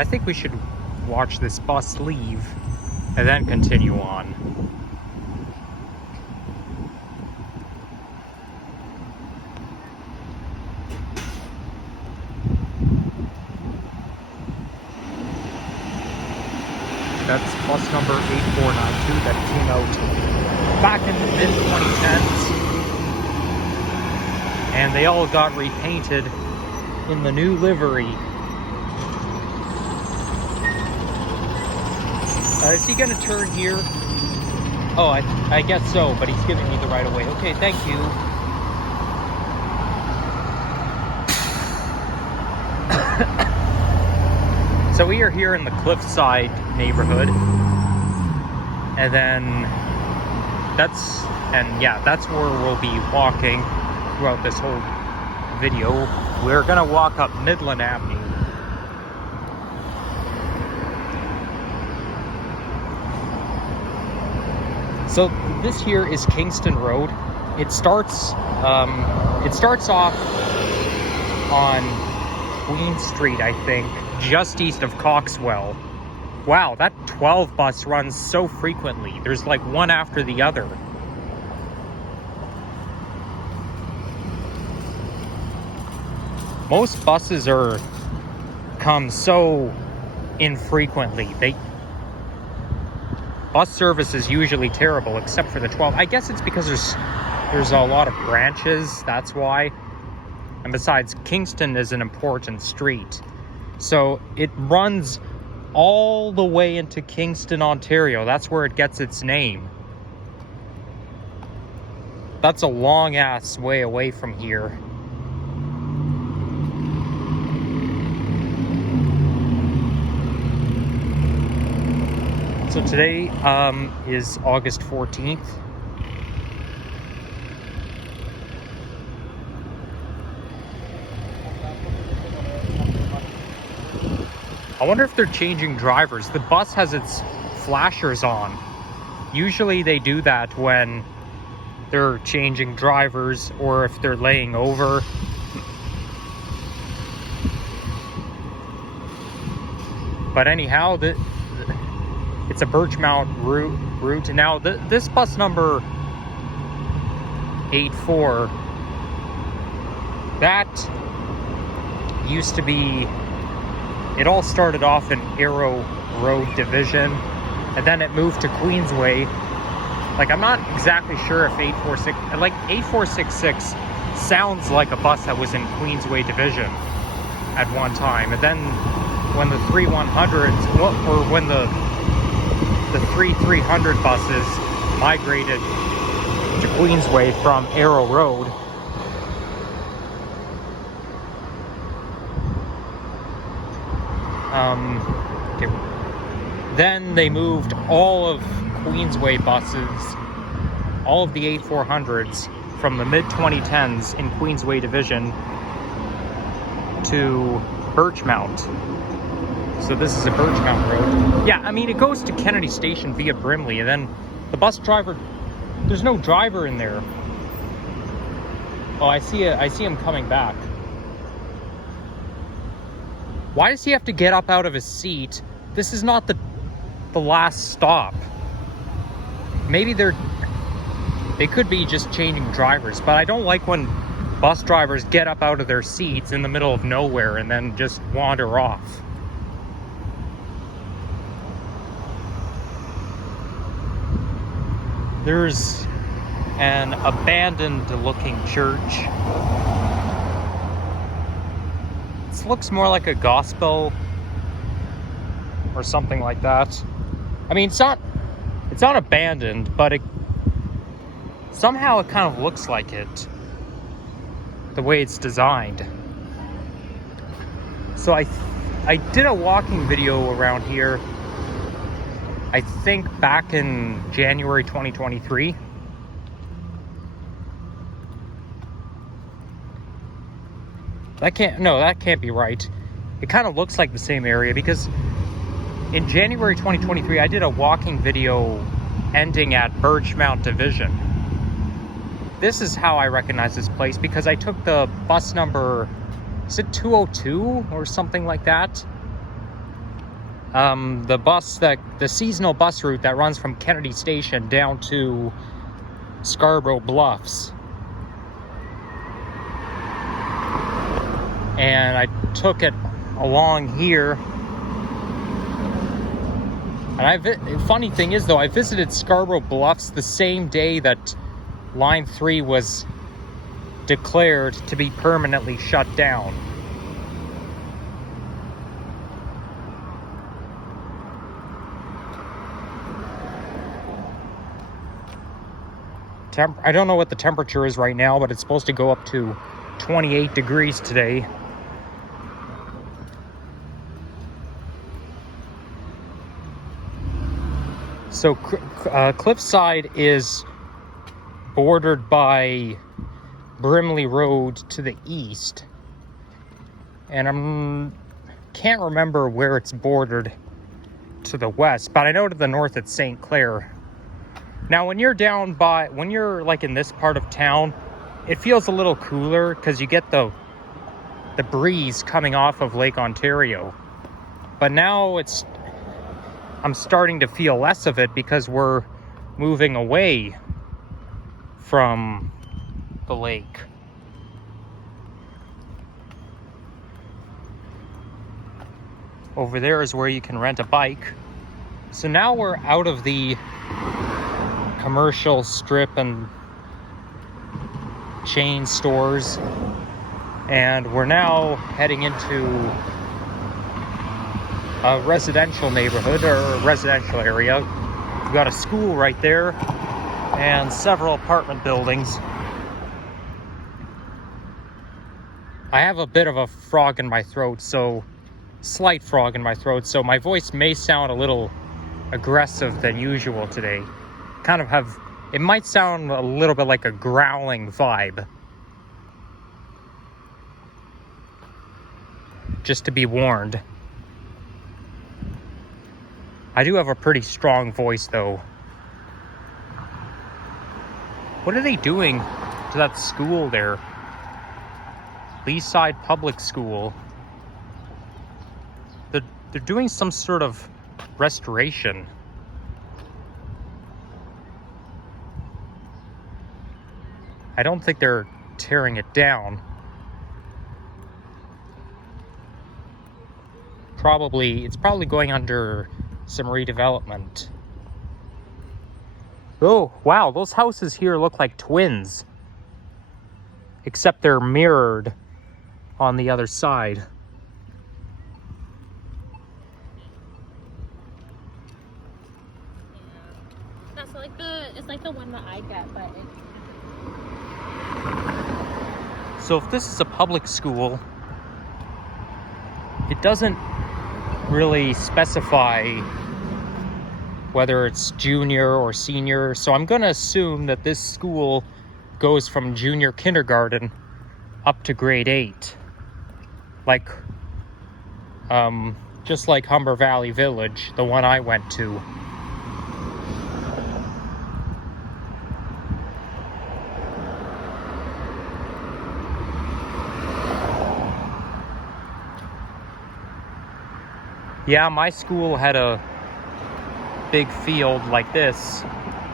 I think we should watch this bus leave and then continue on. That's bus number 8492 that came out back in the mid-2010s. And they all got repainted in the new livery. Is he gonna turn here? Oh, I guess so, but he's giving me the right of way. Okay, thank you. So we are here in the Cliffside neighborhood. And then that's where we'll be walking throughout this whole video. We're gonna walk up Midland Avenue. So this here is Kingston Road. It starts off on Queen Street, I think, just east of Coxwell. Wow, that 12 bus runs so frequently. There's like one after the other. Most buses come so infrequently. Bus service is usually terrible, except for the 12. I guess it's because there's a lot of branches, that's why. And besides, Kingston is an important street. So it runs all the way into Kingston, Ontario. That's where it gets its name. That's a long ass way away from here. So today is August 14th. I wonder if they're changing drivers. The bus has its flashers on. Usually they do that when they're changing drivers or if they're laying over. But anyhow, it's a Birchmount route. Now, this bus number 84, that used to be, it all started off in Arrow Road Division, and then it moved to Queensway. Like, I'm not exactly sure if 8466 sounds like a bus that was in Queensway Division at one time. And then when the 3100s, or when the 3300 buses migrated to Queensway from Arrow Road, then they moved all of Queensway buses, all of the 8400s from the mid-2010s in Queensway Division to Birchmount. So this is a Birchmount road. Yeah, I mean, it goes to Kennedy Station via Brimley, and then the bus driver, there's no driver in there. Oh, I see him coming back. Why does he have to get up out of his seat? This is not the last stop. Maybe they could be just changing drivers, but I don't like when bus drivers get up out of their seats in the middle of nowhere and then just wander off. There's an abandoned looking church. This looks more like a gospel or something like that. I mean, it's not abandoned, but somehow it kind of looks like it, the way it's designed. So I did a walking video around here, I think back in January 2023. That can't be right. It kind of looks like the same area, because in January 2023, I did a walking video ending at Birchmount Division. This is how I recognize this place, because I took the bus number, is it 202 or something like that? the seasonal bus route that runs from Kennedy Station down to Scarborough Bluffs. And I took it along here. And funny thing is though, I visited Scarborough Bluffs the same day that Line 3 was declared to be permanently shut down. I don't know what the temperature is right now, but it's supposed to go up to 28 degrees today. So Cliffside is bordered by Brimley Road to the east, and I can't remember where it's bordered to the west, but I know to the north it's St. Clair. Now when you're like in this part of town, it feels a little cooler because you get the breeze coming off of Lake Ontario. But now I'm starting to feel less of it because we're moving away from the lake. Over there is where you can rent a bike. So now we're out of the commercial strip and chain stores, and we're now heading into a residential neighborhood or a residential area. We've got a school right there and several apartment buildings. I have a bit of a frog in my throat, slight frog in my throat, so my voice may sound a little aggressive than usual today. It might sound a little bit like a growling vibe. Just to be warned. I do have a pretty strong voice though. What are they doing to that school there? Leaside Public School. They're doing some sort of restoration. I don't think they're tearing it down. It's probably going under some redevelopment. Oh, wow, those houses here look like twins. Except they're mirrored on the other side. That's it's like the one that I get, but So if this is a public school, it doesn't really specify whether it's junior or senior. So I'm going to assume that this school goes from junior kindergarten up to grade 8. Just like Humber Valley Village, the one I went to. Yeah, my school had a big field like this,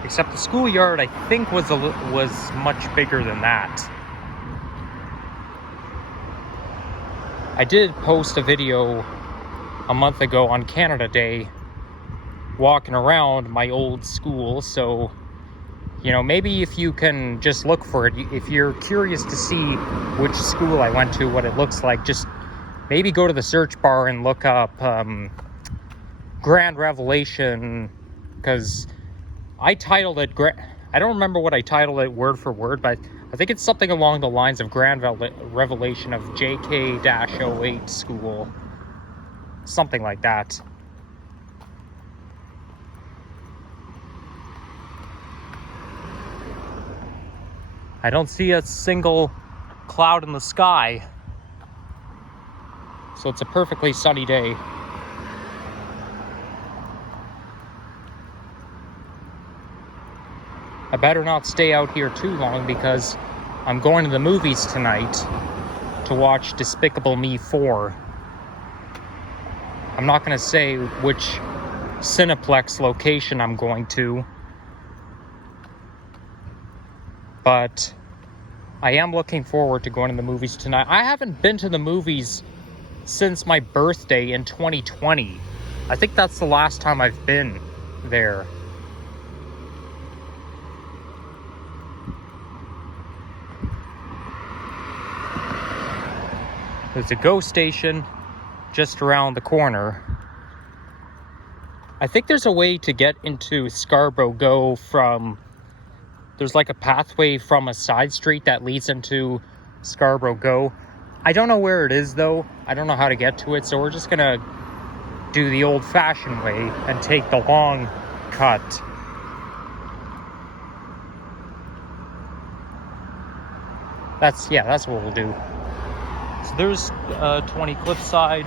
except the schoolyard I think was much bigger than that. I did post a video a month ago on Canada Day walking around my old school, so maybe if you can just look for it, if you're curious to see which school I went to, what it looks like, just maybe go to the search bar and look up Grand Revelation, because I titled it, I don't remember what I titled it word for word, but I think it's something along the lines of Grand Revelation of JK-08 School. Something like that. I don't see a single cloud in the sky. So it's a perfectly sunny day. I better not stay out here too long because I'm going to the movies tonight to watch Despicable Me 4. I'm not going to say which Cineplex location I'm going to, but I am looking forward to going to the movies tonight. I haven't been to the movies since my birthday in 2020. I think that's the last time I've been there. There's a GO station just around the corner. I think there's a way to get into Scarborough GO from... There's like a pathway from a side street that leads into Scarborough GO. I don't know where it is though. I don't know how to get to it, so we're just gonna do the old-fashioned way and take the long cut. That's what we'll do. So there's 20 Cliffside.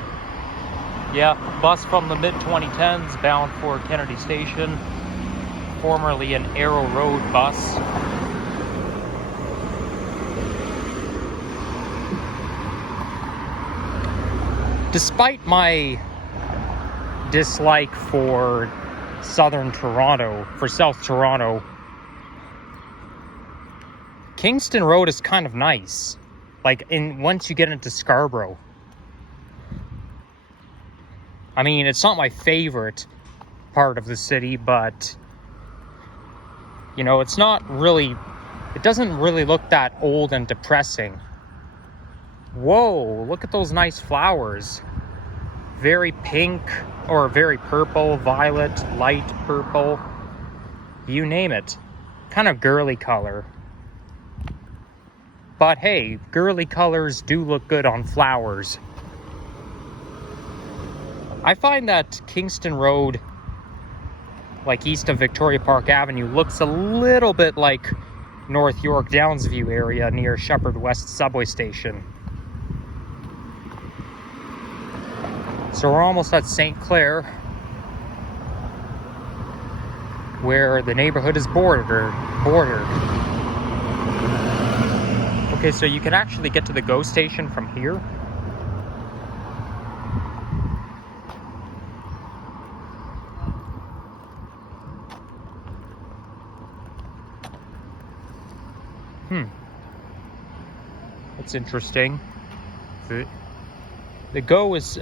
Yeah, bus from the mid-2010s bound for Kennedy Station. Formerly an Arrow Road bus. Despite my dislike for South Toronto, Kingston Road is kind of nice. Like, once you get into Scarborough. I mean, it's not my favorite part of the city, but, you know, it doesn't really look that old and depressing. Whoa, look at those nice flowers. Very pink, or very purple, violet, light purple. You name it. Kind of girly color. But hey, girly colors do look good on flowers. I find that Kingston Road, like east of Victoria Park Avenue, looks a little bit like North York Downsview area near Shepherd West subway station. So we're almost at St. Clair, where the neighborhood is bordered. Okay, so you can actually get to the GO station from here. That's interesting. The GO is...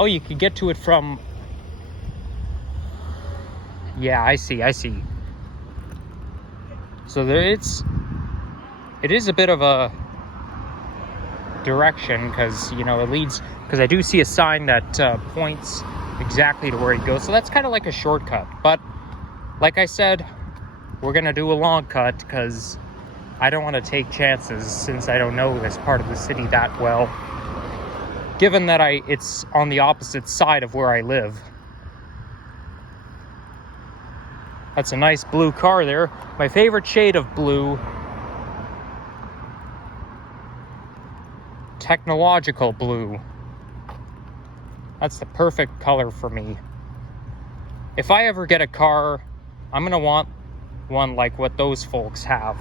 Oh, you can get to it from... Yeah, I see. So it is a bit of a direction, because, you know, it leads... Because I do see a sign that points exactly to where it goes. So that's kind of like a shortcut. But, like I said, we're going to do a long cut, because I don't want to take chances since I don't know this part of the city that well. Given that it's on the opposite side of where I live. That's a nice blue car there. My favorite shade of blue. Technological blue. That's the perfect color for me. If I ever get a car, I'm gonna want one like what those folks have.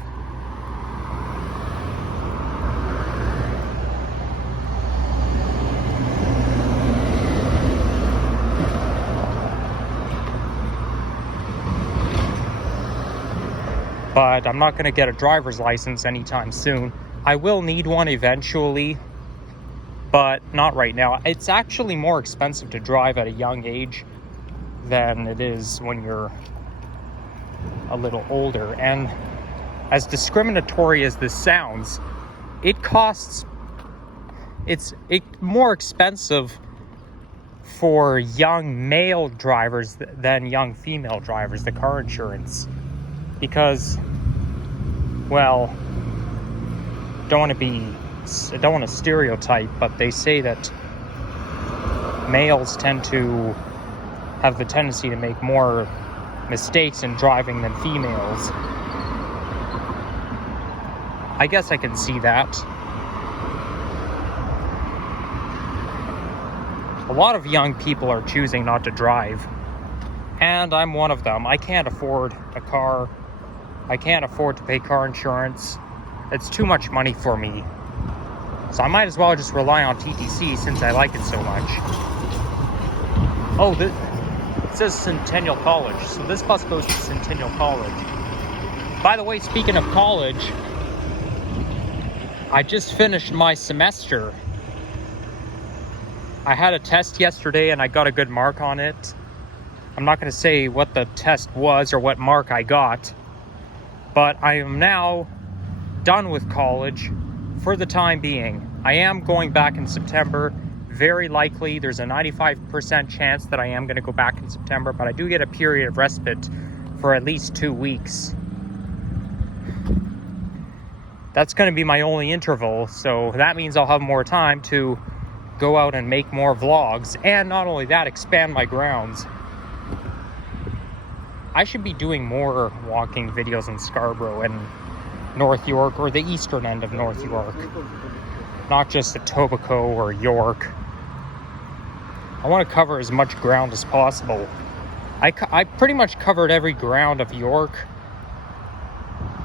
But I'm not going to get a driver's license anytime soon. I will need one eventually, but not right now. It's actually more expensive to drive at a young age than it is when you're a little older. And as discriminatory as this sounds, it's more expensive for young male drivers than young female drivers, the car insurance. Because, well, don't want to stereotype, but they say that males tend to have the tendency to make more mistakes in driving than females. I guess I can see that. A lot of young people are choosing not to drive, and I'm one of them. I can't afford a car. I can't afford to pay car insurance. It's too much money for me. So I might as well just rely on TTC since I like it so much. Oh, this it says Centennial College, so this bus goes to Centennial College. By the way, speaking of college, I just finished my semester. I had a test yesterday and I got a good mark on it. I'm not going to say what the test was or what mark I got, but I am now done with college for the time being. I am going back in September. Very likely, there's a 95% chance that I am going to go back in September, but I do get a period of respite for at least 2 weeks. That's going to be my only interval, so that means I'll have more time to go out and make more vlogs, and not only that, expand my grounds. I should be doing more walking videos in Scarborough and North York, or the eastern end of North York, not just Etobicoke or York. I want to cover as much ground as possible. I pretty much covered every ground of York,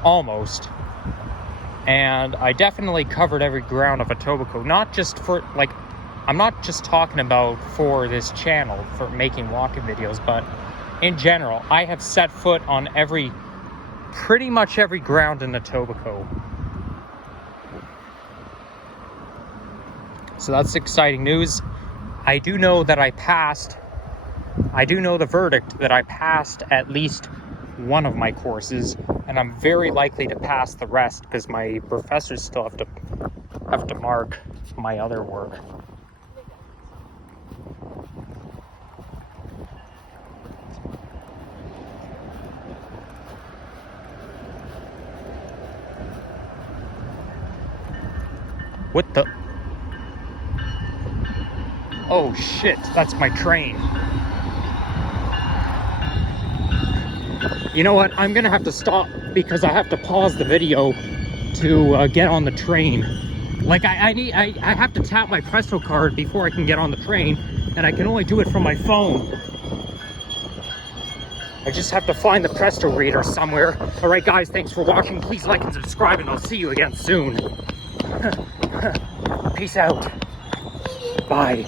almost. And I definitely covered every ground of Etobicoke, not just for, like, I'm not just talking about for this channel, for making walking videos, but in general, I have set foot on pretty much every ground in Etobicoke. So that's exciting news. I do know that I do know the verdict that I passed at least one of my courses, and I'm very likely to pass the rest because my professors still have to mark my other work. What the? Oh shit, that's my train. You know what? I'm gonna have to stop because I have to pause the video to get on the train. Like I have to tap my Presto card before I can get on the train, and I can only do it from my phone. I just have to find the Presto reader somewhere. All right, guys, thanks for watching. Please like and subscribe, and I'll see you again soon. Peace out. Bye.